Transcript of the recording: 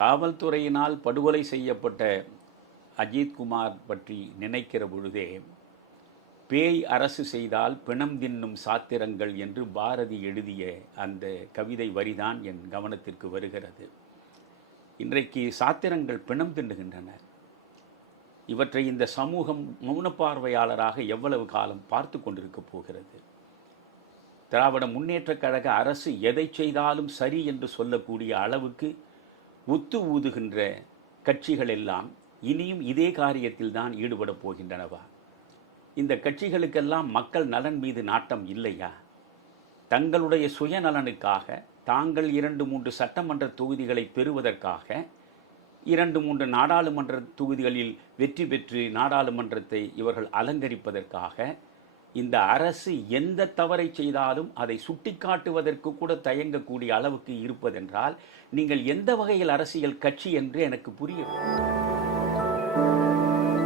காவல்துறையினால் படுகொலை செய்யப்பட்ட அஜித்குமார் பற்றி நினைக்கிற பொழுதே பேய் அரசு செய்தால் பிணம் தின்னும் சாத்திரங்கள் என்று பாரதி எழுதிய அந்த கவிதை வரிதான் என் கவனத்திற்கு வருகிறது. இன்றைக்கு சாத்திரங்கள் பிணம் தின்னுகின்றன. இவற்றை இந்த சமூகம் மௌன பார்வையாளராக எவ்வளவு காலம் பார்த்து கொண்டிருக்கப் போகிறது? திராவிட முன்னேற்றக் கழக அரசு எதை செய்தாலும் சரி என்று சொல்லக்கூடிய அளவுக்கு ஒத்து ஊதுகின்ற கட்சிகள் எல்லாம் இனியும் இதே காரியத்தில் தான் ஈடுபட போகின்றனவா? இந்த கட்சிகளுக்கெல்லாம் மக்கள் நலன் மீது நாட்டம் இல்லையா? தங்களுடைய சுயநலனுக்காக தாங்கள் இரண்டு மூன்று சட்டமன்ற தொகுதிகளை பெறுவதற்காக இரண்டு மூன்று நாடாளுமன்ற தொகுதிகளில் வெற்றி பெற்று நாடாளுமன்றத்தை இவர்கள் அலங்கரிப்பதற்காக இந்த அரசு எந்த தவறை செய்தாலும் அதை சுட்டிக்காட்டுவதற்கு கூட தயங்கக்கூடிய அளவுக்கு இருப்பதென்றால் நீங்கள் எந்த வகையில் அரசியல் கட்சி என்று எனக்கு புரியவில்லை.